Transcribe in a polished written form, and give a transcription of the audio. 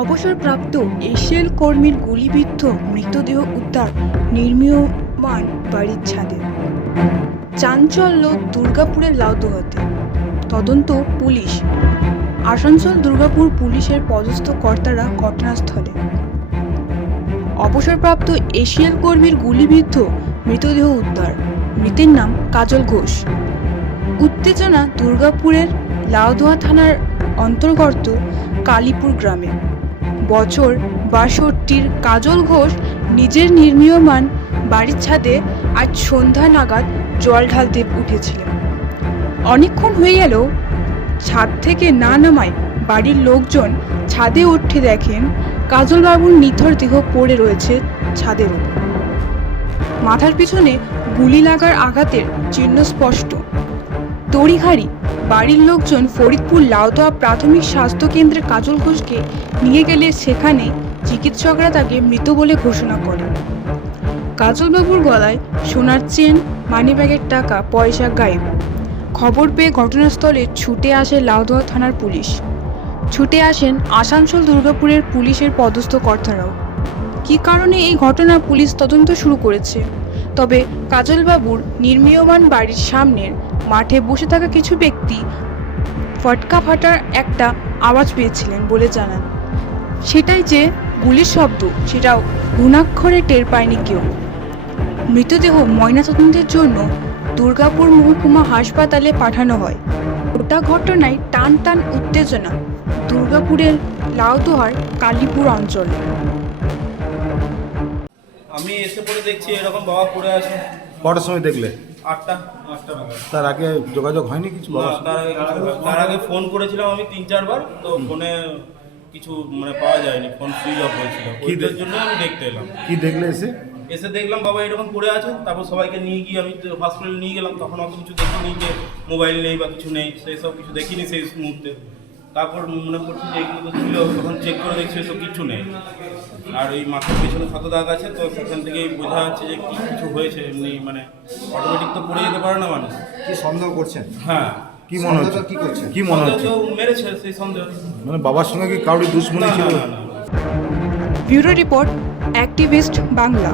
অবসরপ্রাপ্ত এশিয়াল কর্মীর গুলিবিদ্ধ মৃতদেহ উদ্ধার নির্মীয়মান বাড়ির ছাদে। চাঞ্চল্য দুর্গাপুরের লাউদুয়াতে। তদন্ত পুলিশ। আসানসোল দুর্গাপুর পুলিশের পদস্থ কর্তারা ঘটনাস্থলে। অবসরপ্রাপ্ত এশিয়াল কর্মীর গুলিবিদ্ধ মৃতদেহ উদ্ধার। মৃতের নাম কাজল ঘোষ। উত্তেজনা দুর্গাপুরের লাউদুয়া থানার অন্তর্গত কালীপুর গ্রামে। বছর ৬২ কাজল ঘোষ নিজের নির্মীয়মান বাড়ির ছাদে আজ সন্ধ্যা নাগাদ জল ঢালতে উঠেছিলেন। অনেকক্ষণ হয়ে গেল ছাদ থেকে না নামায় বাড়ির লোকজন ছাদে উঠে দেখেন কাজলবাবুর নিথর দেহ পড়ে রয়েছে ছাদের উপর। মাথার পিছনে গুলি লাগার আঘাতের চিহ্ন স্পষ্ট। তড়িঘড়ি বাড়ির লোকজন ফরিদপুর লাউদুয়া প্রাথমিক স্বাস্থ্য কেন্দ্রে কাজল ঘোষকে নিয়ে গেলে সেখানে চিকিৎসকরা তাকে মৃত বলে ঘোষণা করেন। কাজলবাবুর গলায় সোনার চেন, মানিব্যাগের টাকা পয়সা গায়েব। খবর পেয়ে ঘটনাস্থলে ছুটে আসে লাউদুয়া থানার পুলিশ। ছুটে আসেন আসানসোল দুর্গাপুরের পুলিশের পদস্থ কর্তারাও। কী কারণে এই ঘটনা পুলিশ তদন্ত শুরু করেছে। তবে কাজলবাবুর নির্মীয়মান বাড়ির সামনের মাঠে বসে থাকা কিছু ব্যক্তি ফটকা ফাটার একটা আওয়াজ পেয়েছিলেন বলে জানান। সেটাই যে গুলির শব্দ সেটাও গুণাক্ষরে টের পায়নি কেউ। মৃতদেহ ময়নাতদন্তের জন্য দুর্গাপুর মহকুমা হাসপাতালে পাঠানো হয়। গোটা ঘটনায় টান টান উত্তেজনা দুর্গাপুরের লাউদুয়ার কালীপুর অঞ্চলে। আমি এসে পরে দেখছি এরকম বাবা পড়ে আছে। কটার সময় দেখলে? 8টা। তার আগে যোগাযোগ হয়নি কিছু? না, তার আগে ফোন করেছিলাম আমি 3-4 বার, তো ফোনে কিছু পাওয়া যায়নি, ফোন সুইচ অফ হয়েছিল। ওইটার জন্য আমি দেখতে এলাম। কি দেখলে এসে দেখলাম বাবা এরকম পড়ে আছে। তারপর সবাইকে নিয়ে গিয়ে আমি হসপিটালে নিয়ে গেলাম। তখন অত কিছু দেখিনি যে মোবাইল নেই বা কিছু নেই, সেই সব কিছু দেখিনি সেই মুহূর্তে। তারপর মনে করছি যে এগুলো তো ছিল, তখন চেক করে দেখছি এসব কিছু নেই। আর এই মাথার পেছনে ক্ষত দাগ আছে, তো সেখান থেকেই বোঝা যাচ্ছে যে কিছু হয়েছে। এমনি অটোমেটিক তো পড়ে যেতে পারে না মানুষ। কি সন্দেহ করছেন? হ্যাঁ। কি মনে হচ্ছে? কি করছেন? কি মনে হচ্ছে? মেরেছে সেই সন্দেহ। বাবার সঙ্গে কি কারোর দুশ্মনী ছিল? Bureau report, activist Bangla.